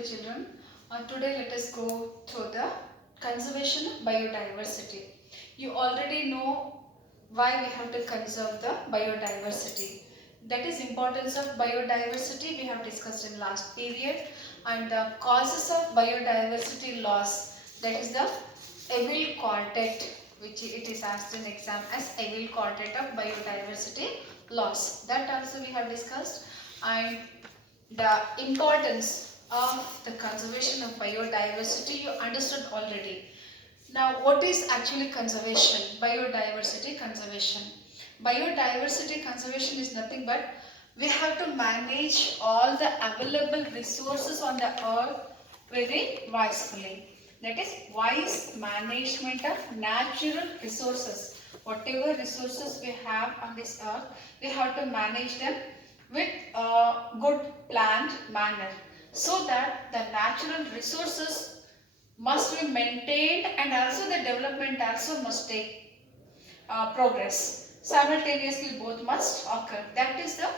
dear children. Today let us go through the conservation of biodiversity. You already know why we have to conserve the biodiversity. That is importance of biodiversity we have discussed in last period, and the causes of biodiversity loss, that is the Eville quartet, which it is asked in exam as Eville quartet of biodiversity loss. That also we have discussed, and the importance of the conservation of biodiversity you understood already. Now what is actually conservation? Biodiversity conservation. Biodiversity conservation is nothing but we have to manage all the available resources on the earth very wisely. That is wise management of natural resources. Whatever resources we have on this earth, we have to manage them with a good planned manner, so that the natural resources must be maintained and also the development also must take progress. Simultaneously both must occur. That is the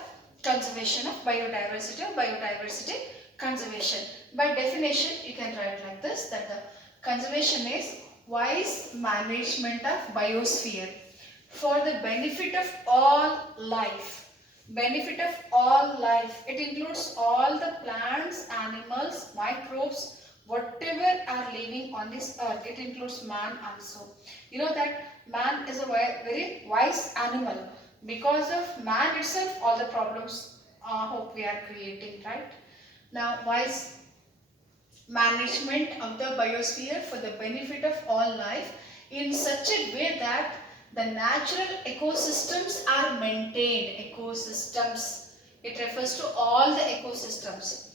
conservation of biodiversity or biodiversity conservation. By definition you can write like this, that the conservation is wise management of biosphere for the benefit of all life. Benefit of all life. It includes all the plants, animals, microbes, whatever are living on this earth. It includes man also. You know that man is a very wise animal. Because of man itself, all the problems hope we are creating, right? Now, wise management of the biosphere for the benefit of all life in such a way that the natural ecosystems are maintained. Ecosystems, it refers to all the ecosystems,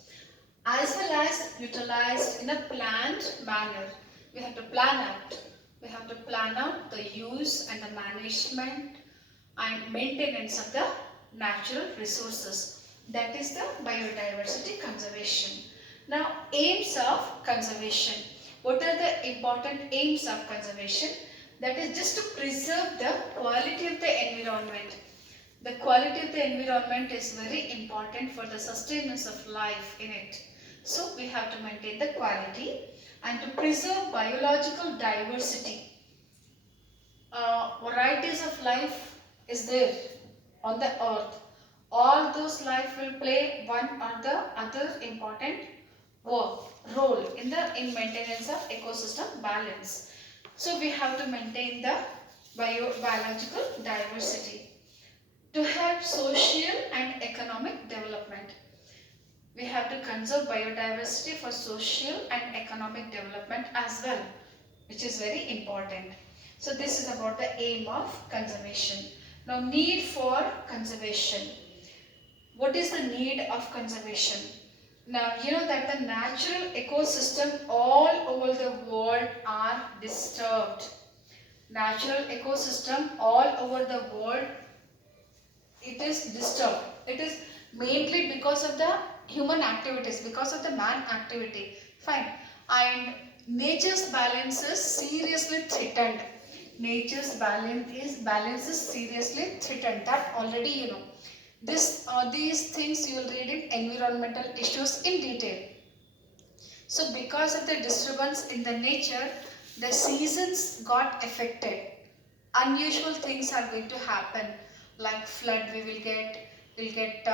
as well as utilized in a planned manner. We have to plan out. We have to plan out the use and the management and maintenance of the natural resources. That is the biodiversity conservation. Now, aims of conservation. What are the important aims of conservation? That is just to preserve the quality of the environment. The quality of the environment is very important for the sustenance of life in it. So we have to maintain the quality and to preserve biological diversity. Varieties of life is there on the earth. All those life will play one or the other important role in maintenance of ecosystem balance. So we have to maintain the biological diversity to help social and economic development. We have to conserve biodiversity for social and economic development as well, which is very important. So this is about the aim of conservation. Now, need for conservation. What is the need of conservation? Now, you know that the natural ecosystem all over the world are disturbed. Natural ecosystem all over the world, it is disturbed. It is mainly because of the human activities, because of the man activity. Fine. And nature's balance is seriously threatened. Nature's balance is seriously threatened. That already you know. These things you will read in environmental issues in detail. So because of the disturbance in the nature, the seasons got affected. Unusual things are going to happen, like flood we'll get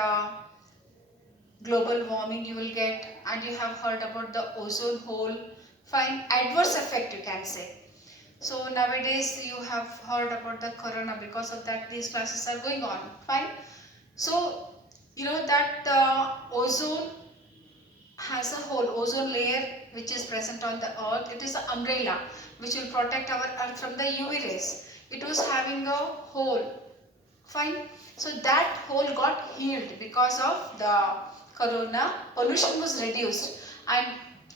global warming you will get, and you have heard about the ozone hole. Fine, adverse effect you can say. So nowadays you have heard about the corona, because of that these classes are going on. Fine. So you know that ozone has a hole, ozone layer which is present on the earth. It is an umbrella which will protect our earth from the UV rays. It was having a hole. Fine. So that hole got healed because of the corona. Pollution was reduced, and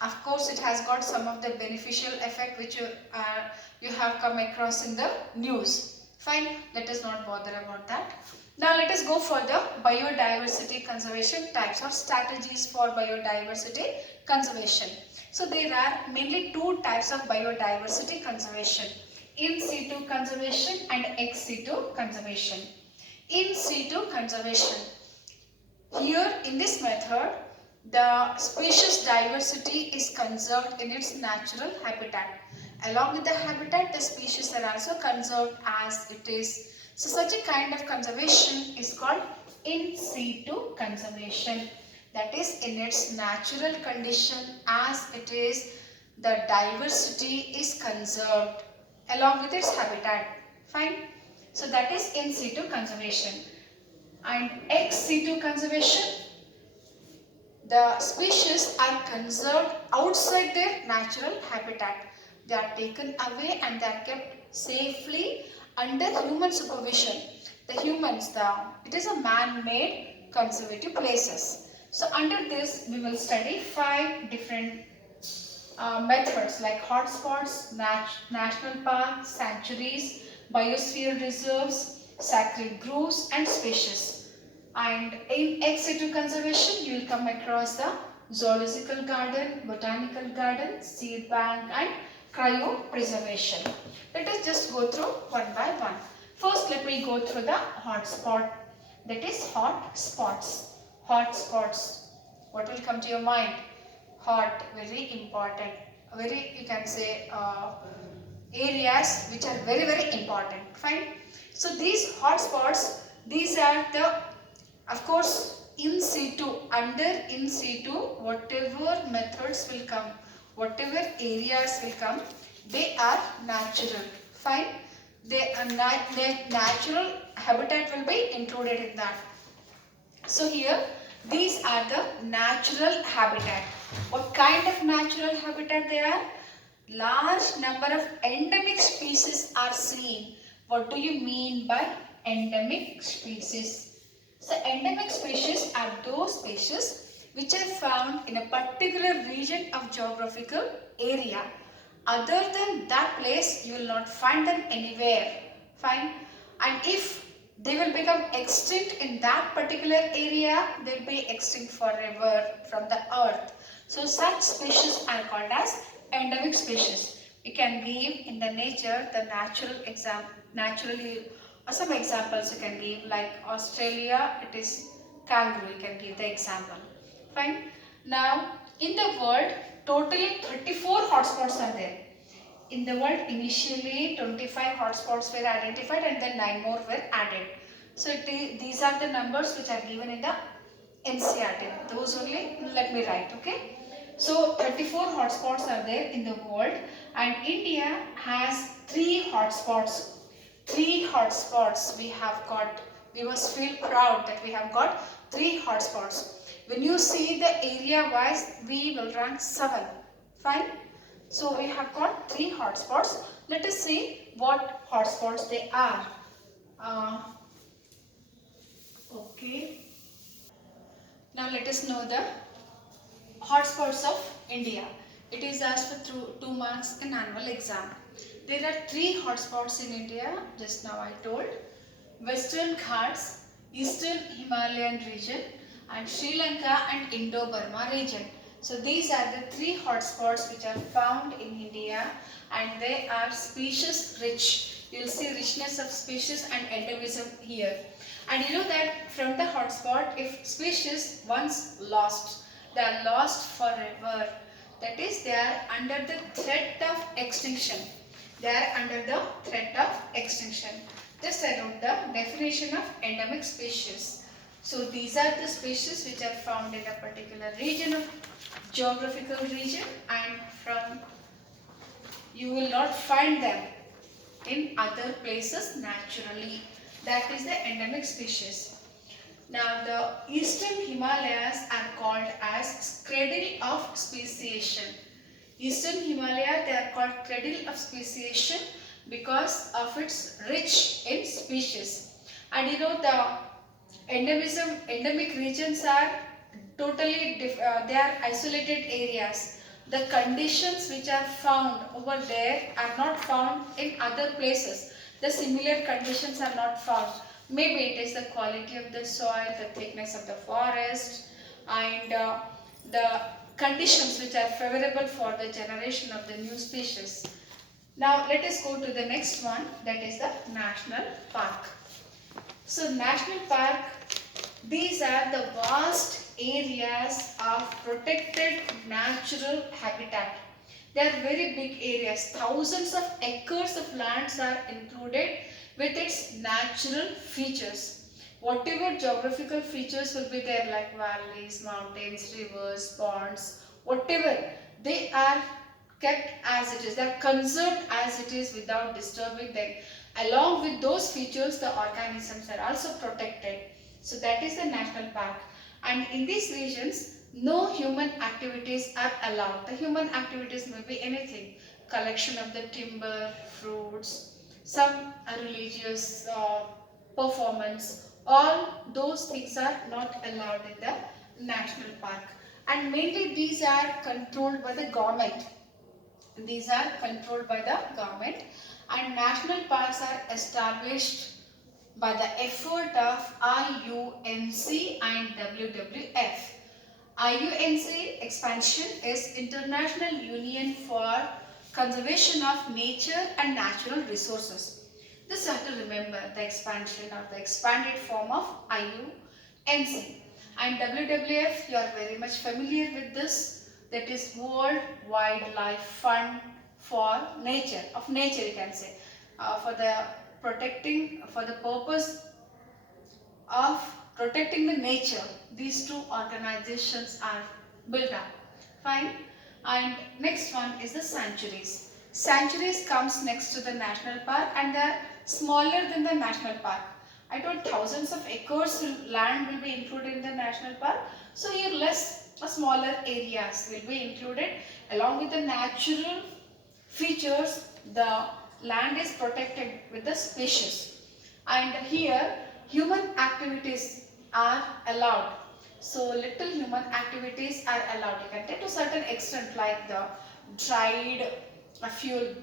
of course it has got some of the beneficial effect which you have come across in the news. Fine. Let us not bother about that. Now let us go for the biodiversity conservation types or strategies for biodiversity conservation. So there are mainly two types of biodiversity conservation: in situ conservation and ex situ conservation. In situ conservation. Here in this method, The species diversity is conserved in its natural habitat. Along with the habitat, the species are also conserved as it is. So such a kind of conservation is called in situ conservation. That is, in its natural condition as it is, the diversity is conserved along with its habitat. Fine. So that is in situ conservation. And ex situ conservation, the species are conserved outside their natural habitat. They are taken away and they are kept safely under human supervision. The humans, it is a man-made conservative places. So under this, we will study 5 different methods like hotspots, national parks, sanctuaries, biosphere reserves, sacred groves and species. And in ex situ conservation, you will come across the zoological garden, botanical garden, seed bank and cryopreservation. Let us just go through one by one. First, let me go through the hotspot. That is hot spots. Hot spots. What will come to your mind? Hot, very important. Very, you can say, areas which are very important. Fine. So these hotspots, these are the, of course, in situ, under in situ, whatever methods will come, whatever areas will come, they are natural. Fine. They are their natural habitat will be included in that. So here, these are the natural habitat. What kind of natural habitat they are? Large number of endemic species are seen. What do you mean by endemic species? So endemic species are those species which are found in a particular region of geographical area. Other than that place, you will not find them anywhere. Fine. And if they will become extinct in that particular area, they will be extinct forever from the earth. So such species are called as endemic species. We can give in the nature the naturally some examples you can give, like Australia, it is kangaroo, you can give the example. Fine. Now in the world, totally 34 hotspots are there. In the world, initially 25 hotspots were identified and then 9 more were added. So these are the numbers which are given in the NCERT. Those only let me write, okay? So 34 hotspots are there in the world and India has 3 hotspots. 3 hotspots we have got. We must feel proud that we have got 3 hotspots. When you see the area wise, we will rank 7. Fine? So we have got 3 hotspots. Let us see what hotspots they are. Uh, okay. Now let us know the hotspots of India. It is asked for through 2 marks in annual exam. There are 3 hotspots in India, just now I told. Western Ghats, Eastern Himalayan region and Sri Lanka and Indo-Burma region. So these are the 3 hotspots which are found in India and they are species rich. You will see richness of species and endemism here. And you know that from the hotspot, if species once lost, they are lost forever. That is, they are under the threat of extinction. They are under the threat of extinction. Just I wrote the definition of endemic species. So these are the species which are found in a particular region of geographical region and from you will not find them in other places naturally. That is the endemic species. Now the eastern Himalayas are called as cradle of speciation. Eastern Himalaya, they are called cradle of speciation because of its rich in species. And you know the endemic regions are totally they are isolated areas. The conditions which are found over there are not found in other places. The similar conditions are not found. Maybe it is the quality of the soil, the thickness of the forest and the conditions which are favorable for the generation of the new species. Now let us go to the next one, that is the national park. So national park, these are the vast areas of protected natural habitat. They are very big areas. Thousands of acres of lands are included with its natural features. Whatever geographical features will be there, like valleys, mountains, rivers, ponds, whatever, they are kept as it is. They are conserved as it is without disturbing them. Along with those features, the organisms are also protected. So that is the national park. And in these regions, no human activities are allowed. The human activities may be anything. Collection of the timber, fruits, some religious performance. All those things are not allowed in the national park. And mainly these are controlled by the government. These are controlled by the government, and national parks are established by the effort of IUNC and WWF. IUNC expansion is International Union for Conservation of Nature and Natural Resources. This you have to remember, the expansion or the expanded form of IUNC. And WWF, you are very much familiar with this, that is World Wildlife Fund for Nature, of nature you can say, for the for the purpose of protecting the nature. These two organizations are built up. Fine. And next one is the sanctuaries. Sanctuaries comes next to the national park, and they are smaller than the national park. I told thousands of acres land will be included in the national park. So here less smaller areas will be included. Along with the natural features, the land is protected with the species. And here human activities are allowed. So little human activities are allowed. You can take to certain extent, like the dried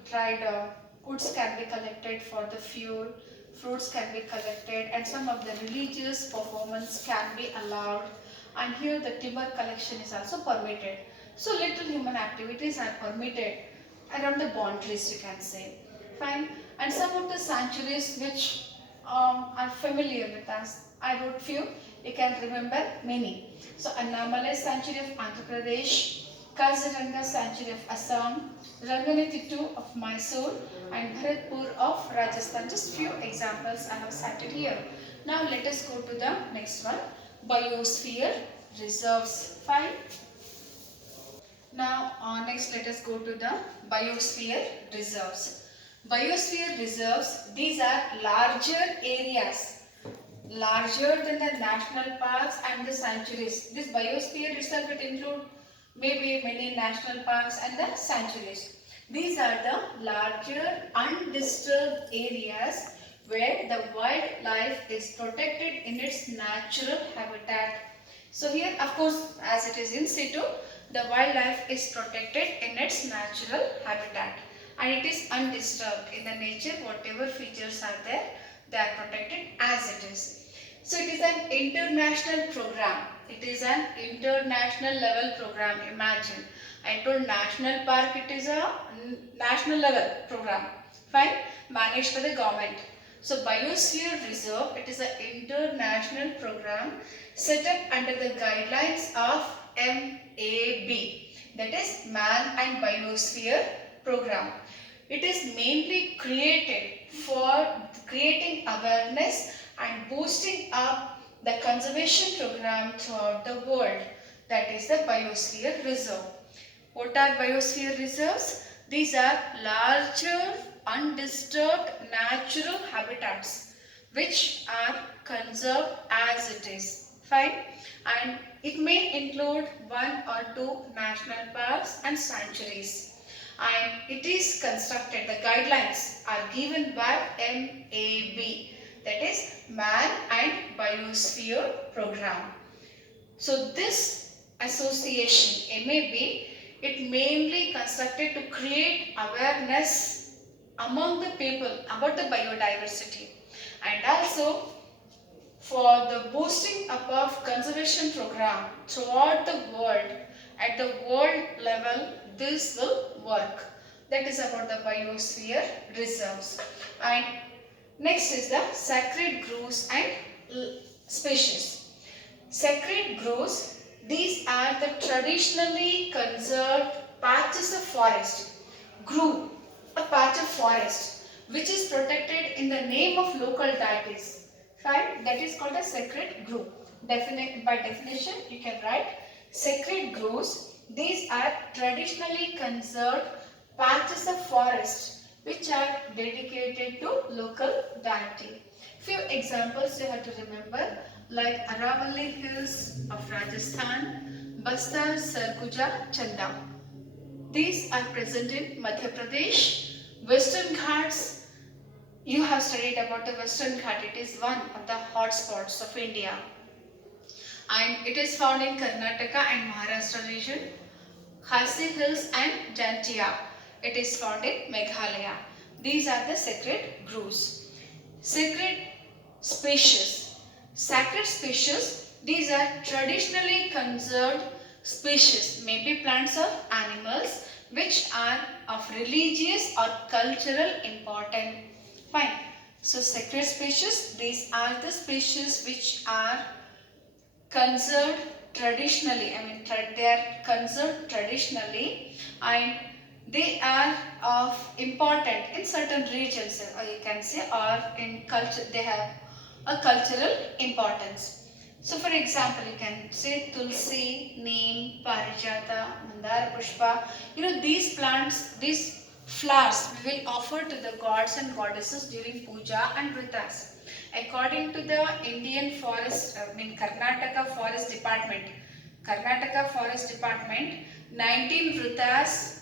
dried woods can be collected for the fuel, fruits can be collected, and some of the religious performance can be allowed. And here the timber collection is also permitted. So little human activities are permitted around the boundaries, you can say. Fine. And some of the sanctuaries which are familiar with us, I wrote few, you can remember many. So Annamalai Sanctuary of Andhra Pradesh, Kaziranga Sanctuary of Assam, Ranganathitu of Mysore, and Bharatpur of Rajasthan. Just few examples I have cited here. Now let us go to the next one, biosphere reserves. Fine. Now next let us go to the biosphere reserves. Biosphere reserves, these are larger areas, larger than the national parks and the sanctuaries. This biosphere itself, it include maybe many national parks and the sanctuaries. These are the larger undisturbed areas where the wildlife is protected in its natural habitat. So here, of course, as it is in situ, the wildlife is protected in its natural habitat, and it is undisturbed in the nature. Whatever features are there, they are protected as it is. So it is an international program. It is an international level program. Imagine, I told national park, it is a national level program. Fine, managed by the government. So Biosphere Reserve, it is an international program set up under the guidelines of MAB, that is Man and Biosphere Program. It is mainly created for creating awareness and boosting up the conservation program throughout the world. That is the Biosphere Reserve. What are biosphere reserves? These are larger, undisturbed natural habitats which are conserved as it is. Fine. And it may include one or two national parks and sanctuaries. And it is constructed, the guidelines are given by MAB, that is Man and Biosphere Program. So this association, MAB, it mainly constructed to create awareness among the people about the biodiversity, and also for the boosting up of conservation program throughout the world. At the world level, this will work. That is about the biosphere reserves. And next is the sacred groves and species. Sacred groves, These are the traditionally conserved patches of forest. Grove, a patch of forest which is protected in the name of local deities. Fine, that is called a sacred grove. By definition, you can write sacred groves. These are traditionally conserved patches of forest which are dedicated to local deity. Few examples you have to remember, like Aravalli Hills of Rajasthan, Bastar, Sarguja, Chanda. These are present in Madhya Pradesh. Western Ghats, you have studied about the Western Ghat. It is one of the hotspots of India. And it is found in Karnataka and Maharashtra region. Khasi Hills and Jantia. It is found in Meghalaya. These are the sacred groves. Sacred species. Sacred species, these are traditionally conserved species, maybe plants or animals, which are of religious or cultural importance. Fine. So sacred species, these are the species which are conserved traditionally. They are conserved traditionally, and they are of important in certain regions, you can say, or in culture. They have a cultural importance. So, for example, you can say Tulsi, Neem, Parijata, Mandar Pushpa. These plants, these flowers we will offer to the gods and goddesses during puja and vritas. According to the Indian Forest, Karnataka Forest Department, 19 vritas,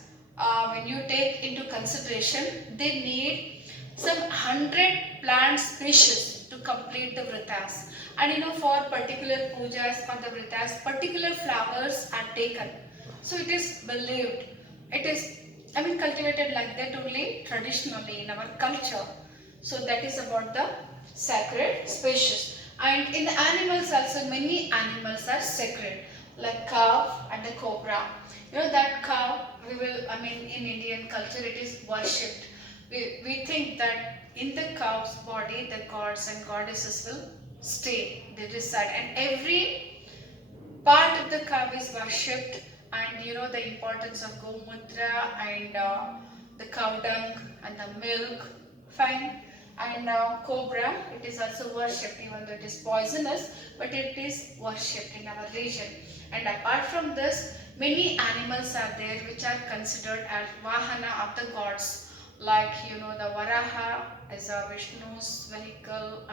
when you take into consideration, they need some 100 plant species to complete the vritas. And for particular pujas or the vritas, particular flowers are taken. So it is believed, it is, cultivated like that only traditionally in our culture. So that is about the sacred species. And in the animals also, many animals are sacred, like cow and the cobra. That cow, in Indian culture it is worshipped. We think that in the cow's body the gods and goddesses will stay, they reside, and every part of the cow is worshipped. And the importance of gomudra and the cow dung and the milk. Fine. And cobra, it is also worshipped, even though it is poisonous, but it is worshipped in our region. And apart from this, many animals are there which are considered as vahana of the gods, like the Varaha is a Vishnu's vehicle.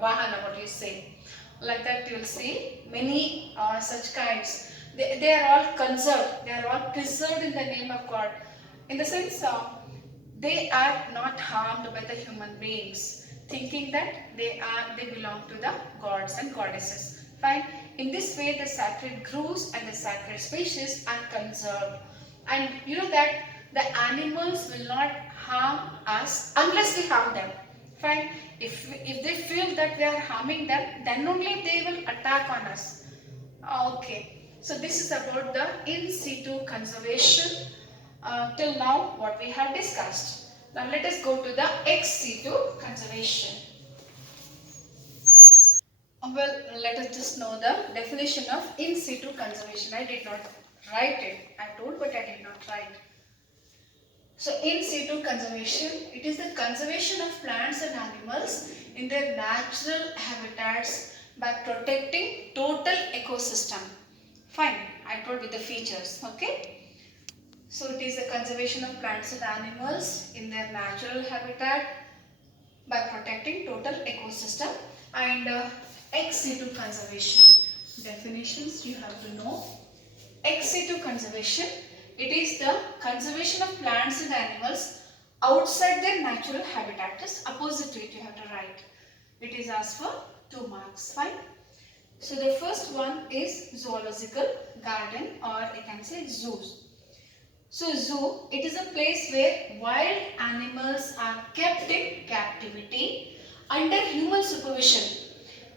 Vahana, what you say, like that you will see many such kinds. They are all conserved, they are all preserved in the name of God, in the sense they are not harmed by the human beings, thinking that they belong to the gods and goddesses. Fine. In this way, the sacred groves and the sacred species are conserved, and that the animals will not harm us unless we harm them. Fine. If they feel that we are harming them, then only they will attack on us. Okay. So this is about the in situ conservation. Till now, what we have discussed. Now let us go to the ex situ conservation. Well, let us just know the definition of in situ conservation. I did not write it. I told, but I did not write. So, in situ conservation, it is the conservation of plants and animals in their natural habitats by protecting total ecosystem. Fine, I told with the features, okay? So, it is the conservation of plants and animals in their natural habitat by protecting total ecosystem. And ex situ conservation. Definitions you have to know. Ex situ conservation, it is the conservation of plants and animals outside their natural habitat. Just opposite to it you have to write. It is asked for 2 marks. Fine. So the first one is zoological garden, or you can say zoos. So zoo, it is a place where wild animals are kept in captivity under human supervision.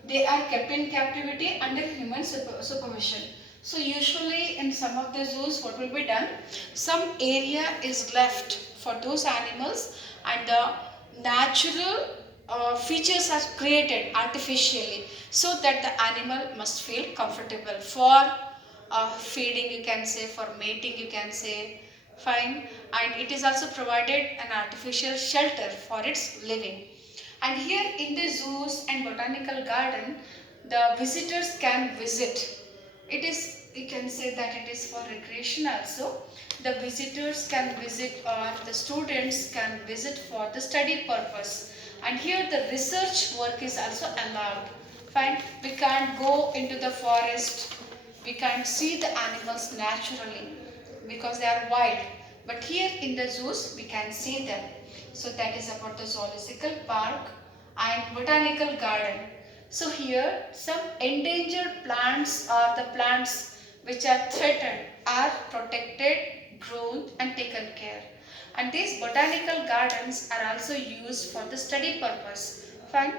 They are kept in captivity under human supervision. So usually in some of the zoos, what will be done? Some area is left for those animals, and the natural features are created artificially so that the animal must feel comfortable for feeding, you can say, for mating, you can say, fine. And it is also provided an artificial shelter for its living. And here in the zoos and botanical garden, the visitors can visit. It is, you can say that it is for recreation also. The visitors can visit or the students can visit for the study purpose. And here the research work is also allowed. Fine, we can't go into the forest, we can't see the animals naturally because they are wild. But here in the zoos we can see them. So that is about the zoological park and botanical garden. So here some endangered plants or the plants which are threatened are protected, grown and taken care. And these botanical gardens are also used for the study purpose. Fine.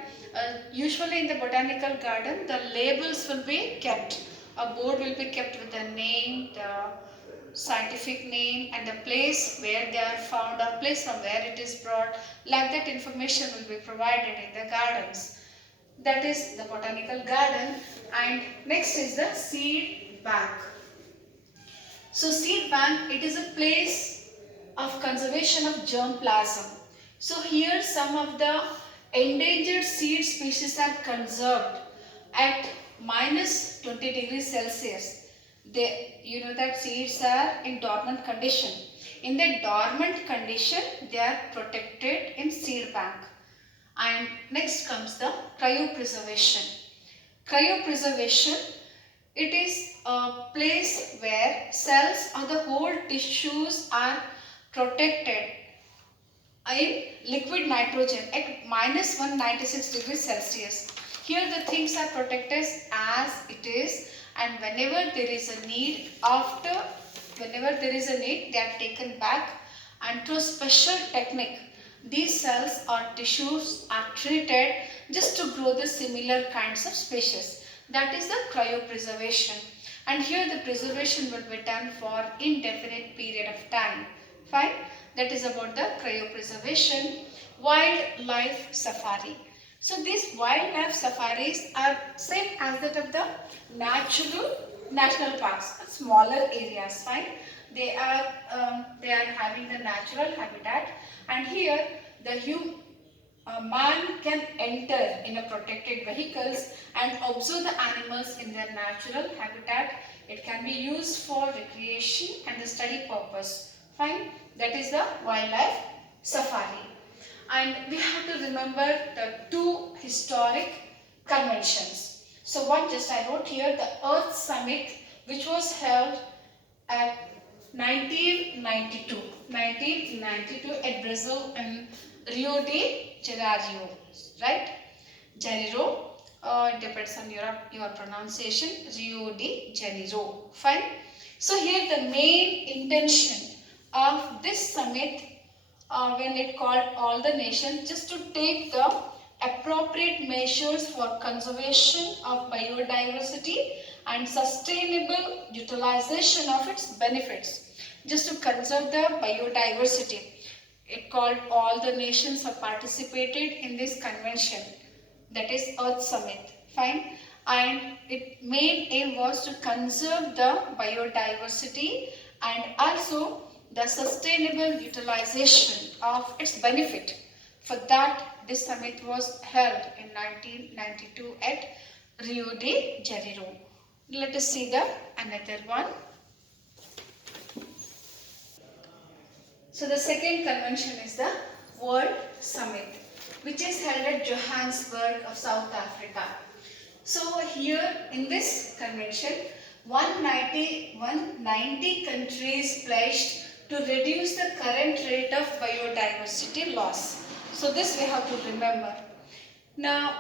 Usually in the botanical garden the labels will be kept. A board will be kept with the name, the scientific name and the place where they are found or place from where it is brought. Like that information will be provided in the gardens. That is the botanical garden. And next is the seed bank. So seed bank, it is a place of conservation of germplasm. So here some of the endangered seed species are conserved at minus 20 degrees Celsius. You know that seeds are in dormant condition. In the dormant condition, they are protected in seed bank. And next comes the cryopreservation. Cryopreservation, it is a place where cells or the whole tissues are protected in liquid nitrogen at minus 196 degrees Celsius. Here the things are protected as it is, and whenever there is a need, they are taken back, and through special technique these cells or tissues are treated just to grow the similar kinds of species. That is the cryopreservation. And here the preservation will be done for indefinite period of time. Fine. That is about the cryopreservation. Wildlife safari. So these wildlife safaris are same as that of the national parks, smaller areas. Fine. They are having the natural habitat, and here the man can enter in a protected vehicles and observe the animals in their natural habitat. It can be used for recreation and the study purpose. Fine. That is the wildlife safari. And we have to remember the two historic conventions. So one, just I wrote here, the Earth Summit, which was held at 1992 at Brazil in Rio de Janeiro, right? Janeiro, it depends on your pronunciation, Rio de Janeiro, fine. So here the main intention of this summit, when it called all the nations, just to take the appropriate measures for conservation of biodiversity and sustainable utilization of its benefits, just to conserve the biodiversity. It called all the nations have participated in this convention, that is Earth Summit, fine. And its main aim was to conserve the biodiversity and also the sustainable utilization of its benefit. For that, this summit was held in 1992 at Rio de Janeiro. Let us see the another one. So the second convention is the World Summit, which is held at Johannesburg of South Africa. So here in this convention, 190 countries pledged to reduce the current rate of biodiversity loss. So this we have to remember. Now,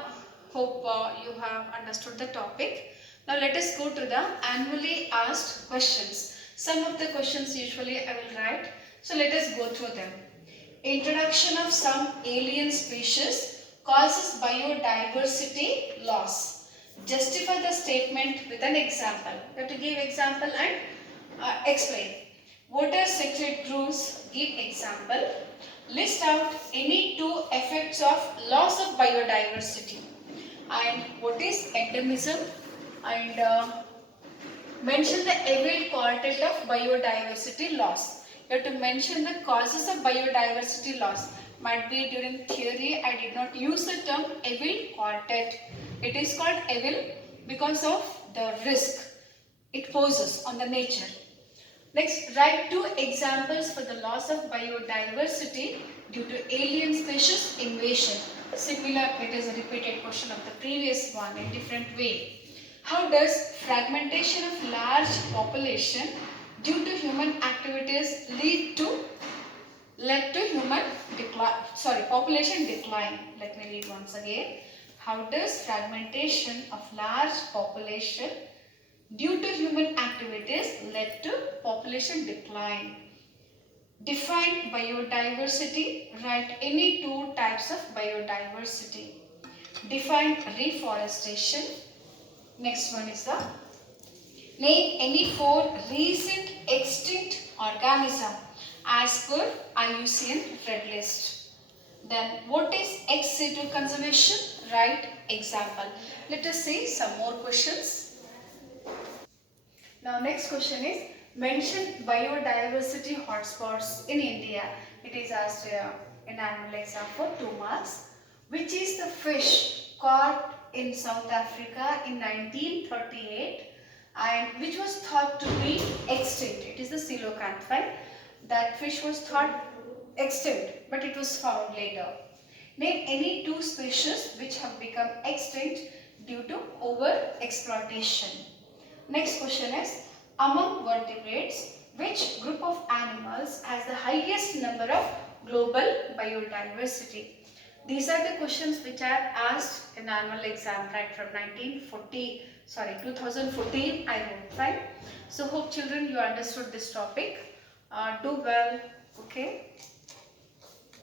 hope you have understood the topic. Now let us go to the annually asked questions. Some of the questions usually I will write. So let us go through them. Introduction of some alien species causes biodiversity loss. Justify the statement with an example. You have to give example and explain. Water secret grows, give example. List out any two effects of loss of biodiversity. And what is endemism? And mention the evil quartet of biodiversity loss. You have to mention the causes of biodiversity loss. Might be during theory I did not use the term evil quartet. It is called evil because of the risk it poses on the nature. Next, write two examples for the loss of biodiversity due to alien species invasion. Similar, it is a repeated question of the previous one in different way. How does fragmentation of large population due to human activities led to human decline? Sorry, population decline. Let me read once again. How does fragmentation of large population due to human activities led to population decline? Define biodiversity. Write any two types of biodiversity. Define reforestation. Next one is the name any four recent extinct organism as per IUCN Red List. Then what is ex situ conservation? Write example. Let us see some more questions. Now next question is mention biodiversity hotspots in India. It is asked in annual exam for 2 marks. Which is the fish caught in South Africa in 1938 and which was thought to be extinct? It is the coelacanthine. That fish was thought extinct but it was found later. Name any two species which have become extinct due to over exploitation. Next question is, among vertebrates, which group of animals has the highest number of global biodiversity? These are the questions which are asked in annual exam right from 2014 I wrote, right? So hope children you understood this topic. Do well, okay?